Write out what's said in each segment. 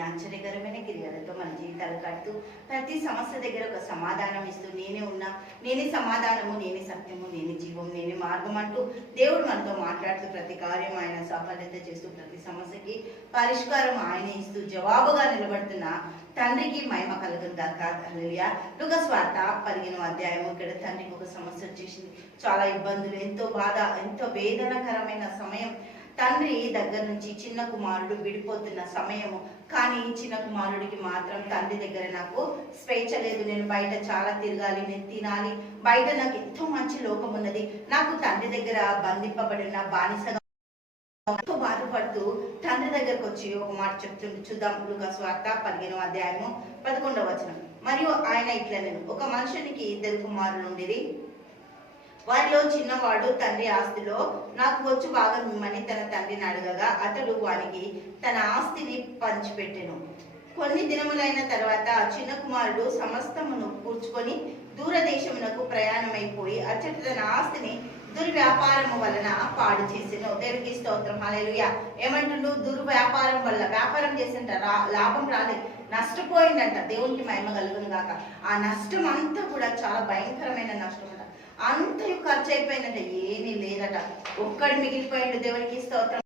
ఆశ్చర్యకరమైన క్రియలతో మన జీవితాలు కడుతూ ప్రతి సమస్య దగ్గర ఒక సమాధానం ఇస్తూ నేనే ఉన్నా నేనే సమాధానము నేనే సత్యము నేనే జీవం నేనే మార్గం అంటూ దేవుడు మనతో మాట్లాడుతూ ప్రతి కార్యం ఆయన సఫలత చేస్తూ ప్రతి సమస్యకి పరిష్కారం ఆయన ఇస్తూ జవాబుగా నిలబడుతున్న తండ్రికి మహిమ కలుగును గాక. హల్లెలూయా. లుక పదిహేను అధ్యాయం ఇక్కడ తండ్రికి ఒక సమస్య వచ్చేసింది. చాలా ఇబ్బందులు ఎంతో బాధ ఎంతో వేదనకరమైన సమయం. తండ్రి దగ్గర నుంచి చిన్న కుమారుడు విడిపోతున్న సమయము. కానీ చిన్న కుమారుడికి మాత్రం తండ్రి దగ్గర నాకు స్వేచ్ఛ లేదు. నేను బయట చాలా తిరగాలి నేను తినాలి. బయట నాకు ఎంతో మంచి లోకం ఉన్నది. నాకు తండ్రి దగ్గర బంధింపబడిన బానిసగా ఎంతో బాధపడుతూ తండ్రి దగ్గరకు వచ్చి ఒక మాట చెప్తుండే. చూద్దాం లుకా స్వార్త పదిహేనవ అధ్యాయము పదకొండవ వచనం. మరియు ఆయన ఇట్లా నేను ఒక మనుషునికి ఇద్దరు కుమారులు ఉండేది. వారిలో చిన్నవాడు తండ్రి ఆస్తిలో నాకు వచ్చు భాగం ఇమ్మని తన తండ్రిని అడగగా అతడు వానికి తన ఆస్తిని పంచిపెట్టెను. కొన్ని దినములైన తర్వాత ఆ చిన్న కుమారుడు సమస్తమును కూర్చుకొని దూరదేశమునకు ప్రయాణమైపోయి అచ్చట తన ఆస్తిని దుర్వ్యాపారము వలన పాడు చేసిన. దేవునికి స్తోత్రం. అలెలుయ ఏమంటుండు? దుర్వ్యాపారం వల్ల వ్యాపారం చేసింట రా లాభం రాలేదు. నష్టపోయిందంట. దేవునికి మహిమ కలుగును గాక. ఆ నష్టం అంతా కూడా చాలా భయంకరమైన నష్టం అంట అంతయు ఖర్చు అయిపోయిందంట. ఏమీ లేదట. ఒక్కడి మిగిలిపోయిండు. దేవునికి స్తోత్రం.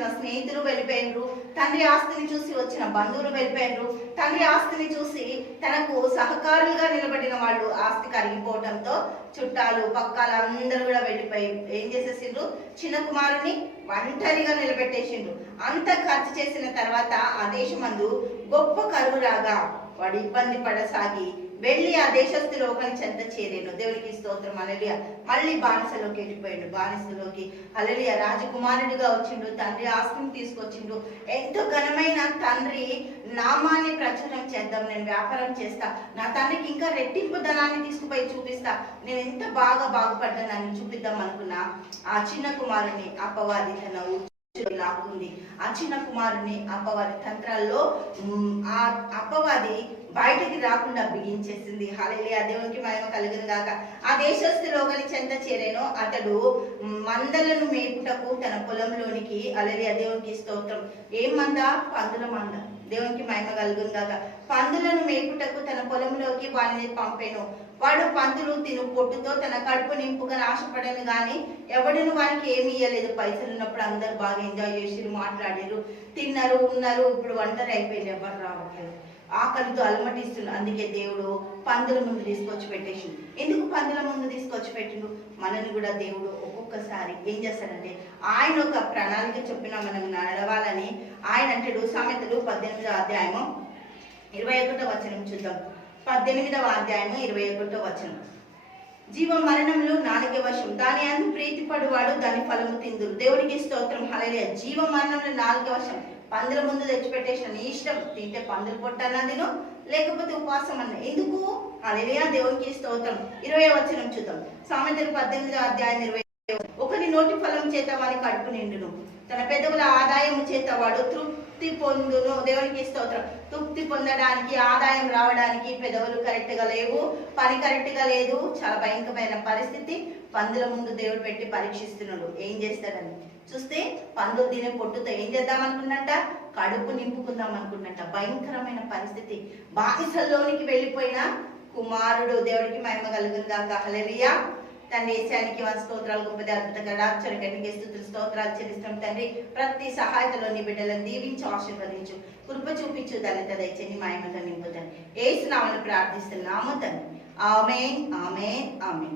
వచ్చిన స్నేహితులు వెళ్ళిపోయినరు తండ్రి ఆస్తిని చూసి వచ్చిన బంధువులు వెళ్ళిపోయినరు తండ్రి ఆస్తిని చూసి తనకు సహకారులుగా నిలబడిన వాళ్ళు ఆస్తి కరిగిపోవడంతో చుట్టాలు పక్కాలు అందరూ కూడా వెళ్ళిపోయి ఏం చేసేసిండ్రు? చిన్న కుమారుని ఒంటరిగా నిలబెట్టేసిండ్రు. అంత ఖర్చు చేసిన తర్వాత ఆ దేశమందు గొప్ప కరువు రాగా వాడు ఇబ్బంది పడసాగి వెళ్ళి ఆ దేశస్థులు ఒకరి చెంత చేరేను. దేవునికి స్తోత్రం. అలలియ మళ్ళీ బానిసలోకి వెళ్ళిపోయాడు బానిసలోకి. అలలియ రాజకుమారుడిగా వచ్చిండు తండ్రి ఆస్తిని తీసుకొచ్చిండు. ఎంతో ఘనమైన తండ్రి నామాన్ని ప్రచురం చేద్దాం నేను వ్యాపారం చేస్తా. నా తండ్రికి ఇంకా రెట్టింపు ధనాన్ని తీసుకుపోయి చూపిస్తా. నేను ఎంత బాగా బాగుపడ్డానని చూపిద్దాం అనుకున్నా ఆ చిన్న కుమారుని అపవాది తన లాక్కుంది. ఆ చిన్న కుమారుని అపవాది తంత్రాల్లో ఆ అపవాది బయటికి రాకుండా బిగించేసింది. హాలేలి ఆ దేవునికి మహిమ కలిగిన గాక. ఆ దేశస్థులో లోగలి చెంత చేరేనో. అతడు మందలను మేపుటకు తన పొలంలోనికి అలలి ఆ దేవునికి స్తోత్రం. ఏం మంద? పందుల మంద. దేవునికి మహిమ కలుగును గాక. పందులను మేపుటకు తన పొలంలోకి వాడిని పంపాను. వాడు పందులు తిను పొట్టుతో తన కడుపు నింపుగా ఆశపడను కానీ ఎవడను వారికి ఏమి ఇయ్యలేదు. పైసలు ఉన్నప్పుడు అందరు బాగా ఎంజాయ్ చేసిరు మాట్లాడారు తిన్నారు ఉన్నారు. ఇప్పుడు ఒంటరి అయిపోయింది ఎవరు రావట్లేదు. ఆకలితో అలమటిస్తుంది అందుకే దేవుడు పందుల ముందు తీసుకొచ్చి పెట్టేసిండు. ఎందుకు పందుల ముందు తీసుకొచ్చి పెట్టిండు? మనని కూడా దేవుడు ఒక్కొక్కసారి ఏం చేస్తాడంటే ఆయన ఒక ప్రణాళిక చెప్పిన మనం నడవాలని ఆయన అంటాడు. సామెతలు పద్దెనిమిదవ అధ్యాయము ఇరవై ఒకటో వచనం చూద్దాం. పద్దెనిమిదవ అధ్యాయము ఇరవై ఒకటో వచనం. జీవ మరణంలో నాలుగ వశం దాని అందు ప్రీతిపడువాడు దాని ఫలము తిందురు. దేవునికి స్తోత్రం. హలలే జీవ మరణంలో నాలుగ వశం పందుల ముందు తెచ్చిపెట్టేసిన నీ ఇష్టం తింటే పందులు పొట్టన్నా తిను లేకపోతే ఉపవాసం అన్న. ఎందుకు? హలలియ దేవునికి స్తోత్రం. ఇరవై వచనం చూద్దాం. సామెతలు పద్దెనిమిదో అధ్యాయం ఇరవై నోటి ఫలం చేత వారి కడుపు నిండును. తన పెదవుల ఆదాయం చేత వాడు తృప్తి పొందును. దేవునికి స్తోత్రం. తృప్తి పొందడానికి ఆదాయం రావడానికి పెదవులు కరెక్ట్గా లేవు పని కరెక్ట్గా లేదు. చాలా భయంకరమైన పరిస్థితి. పందుల ముందు దేవుడు పెట్టి పరీక్షిస్తున్నాడు. ఏం చేస్తాడని? చూస్తే పందులు తినే పొట్టుతో ఏం చేద్దాం అనుకున్నట్ట కడుపు నింపుకుందాం అనుకున్నట్ట భయంకరమైన పరిస్థితి. బానిసల్లోనికి వెళ్ళిపోయిన కుమారుడు దేవుడికి మహిమ కలుగుందా హలలియా తండ్రి ఏసానికి వంద స్తోత్రాలు గొప్పది అద్భుతంగా ఆశ్చర్యకరికి స్థుతులు స్తోత్రాలు చెల్లిస్తాం తండ్రి. ప్రతి సహాయతలో నీ బిడ్డలను దీవించి ఆశీర్వదించు. కృప చూపించు దళిత దయచని మాయమతో నింపుతాను ఏసునామని ప్రార్థిస్తున్నాము తండ్రి. ఆమె ఆమె ఆమె